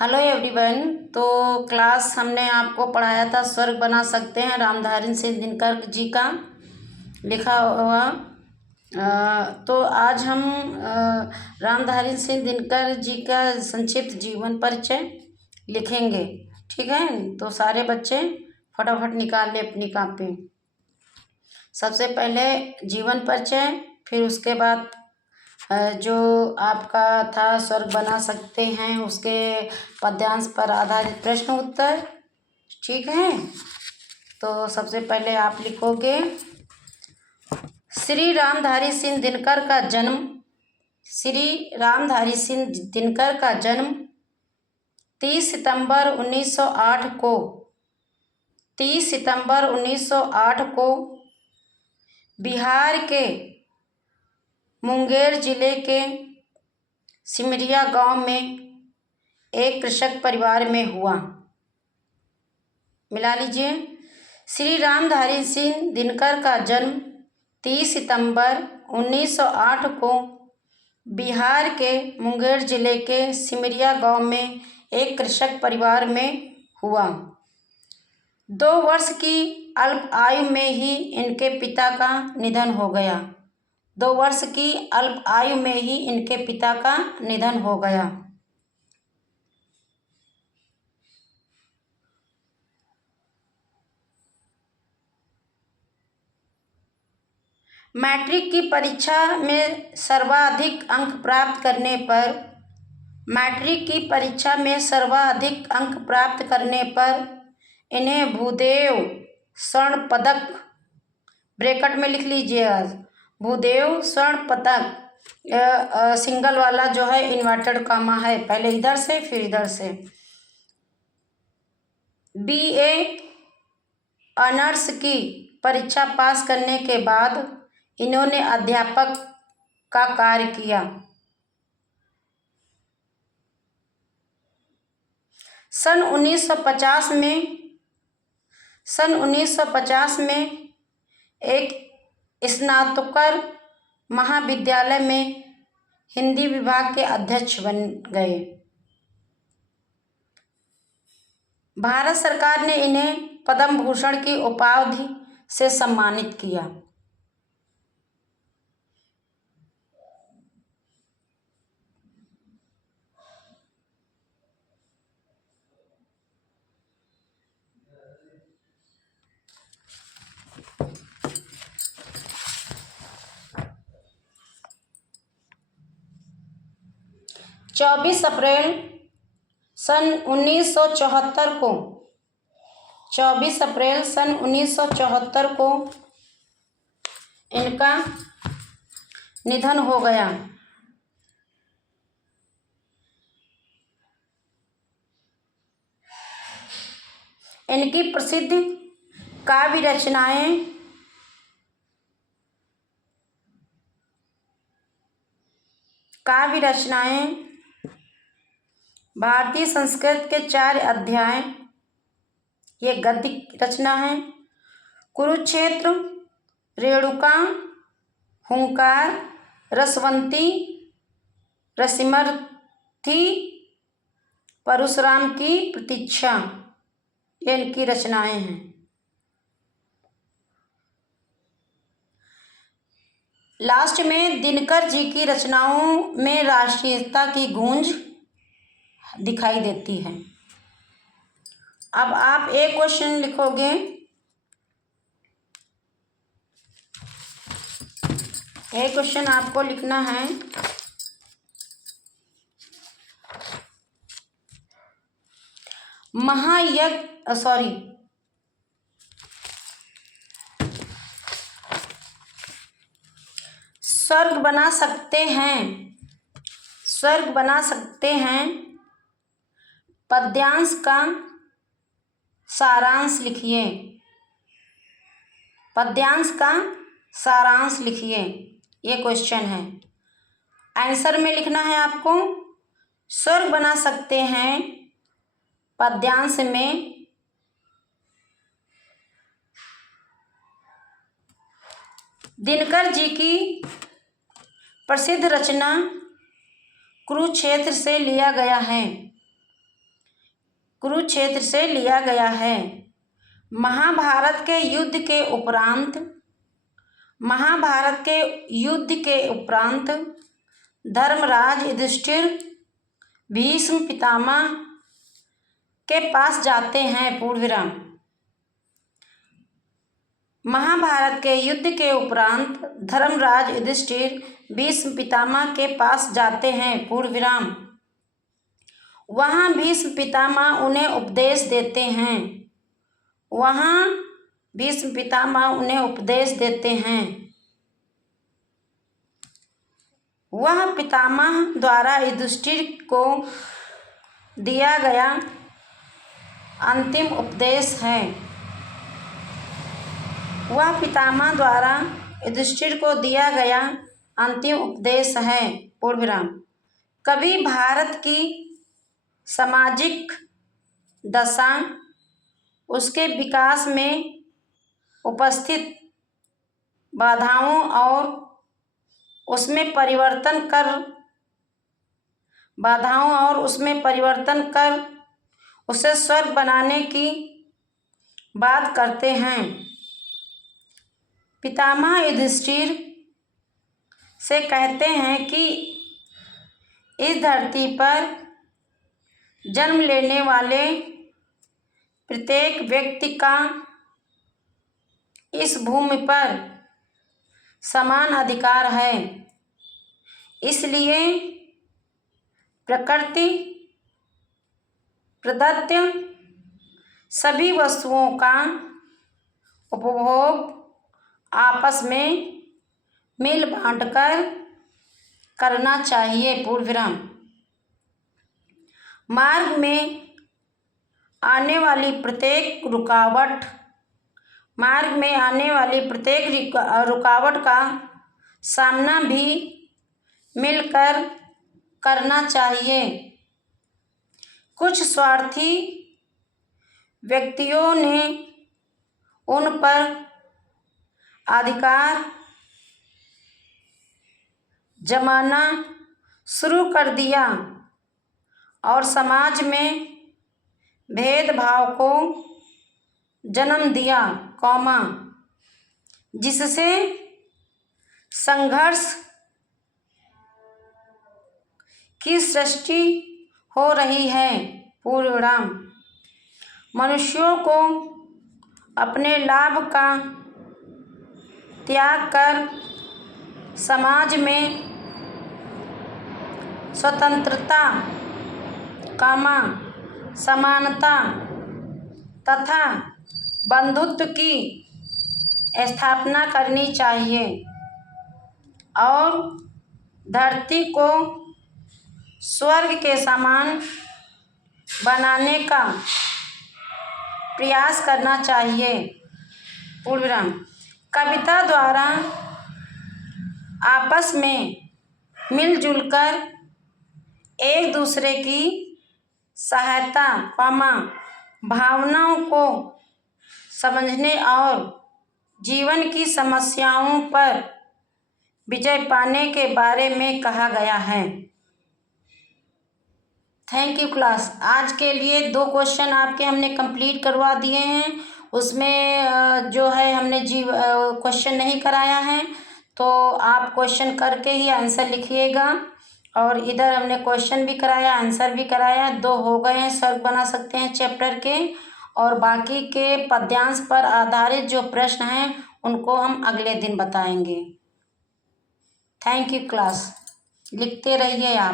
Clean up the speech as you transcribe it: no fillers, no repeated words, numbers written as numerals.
Hello everyone. तो class हमने आपको पढ़ाया था स्वर्ग बना सकते हैं रामधारी सिंह दिनकर जी का लिखा हुआ। तो आज हम रामधारी सिंह दिनकर जी का संक्षिप्त जीवन परिचय लिखेंगे। ठीक है, तो सारे बच्चे फटाफट निकाल ले अपनी कॉपी। सबसे पहले जीवन परिचय, फिर उसके बाद जो आपका था स्वर्ग बना सकते हैं उसके पद्यांश पर आधारित प्रश्न उत्तर। ठीक है, तो सबसे पहले आप लिखोगे श्री रामधारी सिंह दिनकर का जन्म। श्री रामधारी सिंह दिनकर का जन्म 30 सितंबर 1908 को 30 सितंबर 1908 को बिहार के मुंगेर जिले के सिमरिया गांव में एक कृषक परिवार में हुआ। मिला लीजिए, श्री रामधारी सिंह दिनकर का जन्म 30 सितंबर 1908 को बिहार के मुंगेर जिले के सिमरिया गांव में एक कृषक परिवार में हुआ। 2 वर्ष की अल्प आयु में ही इनके पिता का निधन हो गया। 2 वर्ष की अल्प आयु में ही इनके पिता का निधन हो गया। मैट्रिक की परीक्षा में सर्वाधिक अंक प्राप्त करने पर इन्हें भूदेव स्वर्ण पदक, ब्रैकेट में लिख लीजिएगा, भूदेव स्वर्ण पदक, सिंगल वाला जो है इन्वर्टेड कॉमा है, पहले इधर से फिर इधर से, BA ऑनर्स की परीक्षा पास करने के बाद इन्होंने अध्यापक का कार्य किया। सन 1950 में एक स्नातकोत्तर महाविद्यालय में हिंदी विभाग के अध्यक्ष बन गए। भारत सरकार ने इन्हें पद्म भूषण की उपाधि से सम्मानित किया। चौबीस अप्रैल सन 1974 को इनका निधन हो गया। इनकी प्रसिद्ध काव्य रचनाएं भारतीय संस्कृत के 4 अध्याय, ये गद्य रचना है। कुरुक्षेत्र, रेणुका, हुंकार, रसवंती, रसिमर्थी, परशुराम की प्रतीक्षा, ये इनकी रचनाएं हैं। लास्ट में दिनकर जी की रचनाओं में राष्ट्रीयता की गूंज दिखाई देती है। अब आप एक क्वेश्चन लिखोगे, एक क्वेश्चन आपको लिखना है, स्वर्ग बना सकते हैं पद्यांश का सारांश लिखिए। पद्यांश का सारांश लिखिए, ये क्वेश्चन है। आंसर में लिखना है आपको, स्वर्ग बना सकते हैं पद्यांश में दिनकर जी की प्रसिद्ध रचना कुरुक्षेत्र से लिया गया है। कुरुक्षेत्र से लिया गया है। महाभारत के युद्ध के उपरांत धर्मराज युधिष्ठिर भीष्म पितामह के पास जाते हैं। पूर्णविराम। महाभारत के युद्ध के उपरांत धर्मराज युधिष्ठिर भीष्म पितामह के पास जाते हैं। पूर्णविराम। वहाँ भीष्म पितामह उन्हें उपदेश देते हैं। वह पितामह द्वारा युधिष्ठिर को दिया गया अंतिम उपदेश है। पूर्णविराम। कभी भारत की सामाजिक दशा, उसके विकास में उपस्थित बाधाओं और उसमें परिवर्तन कर उसे स्वर्ग बनाने की बात करते हैं। पितामह युधिष्ठिर से कहते हैं कि इस धरती पर जन्म लेने वाले प्रत्येक व्यक्ति का इस भूमि पर समान अधिकार है। इसलिए प्रकृति प्रदत्त सभी वस्तुओं का उपभोग आपस में मिल बांटकर करना चाहिए। पूर्णविराम। मार्ग में आने वाली प्रत्येक रुकावट का सामना भी मिलकर करना चाहिए। कुछ स्वार्थी व्यक्तियों ने उन पर अधिकार जमाना शुरू कर दिया और समाज में भेदभाव को जन्म दिया, जिससे संघर्ष की सृष्टि हो रही है। पूर्णविराम। मनुष्यों को अपने लाभ का त्याग कर समाज में स्वतंत्रता, समानता तथा बंधुत्व की स्थापना करनी चाहिए और धरती को स्वर्ग के समान बनाने का प्रयास करना चाहिए। पूर्णविराम। कविता द्वारा आपस में मिलजुल कर एक दूसरे की सहायता, भावनाओं को समझने और जीवन की समस्याओं पर विजय पाने के बारे में कहा गया है। Thank you class. आज के लिए 2 क्वेश्चन आपके हमने कंप्लीट करवा दिए हैं। उसमें जो है हमने क्वेश्चन नहीं कराया है, तो आप क्वेश्चन करके ही आंसर लिखिएगा। और इधर हमने क्वेश्चन भी कराया, आंसर भी कराया। 2 हो गए हैं स्वर्ग बना सकते हैं चैप्टर के, और बाकी के पद्यांश पर आधारित जो प्रश्न हैं उनको हम अगले दिन बताएंगे। Thank you class. लिखते रहिए आप।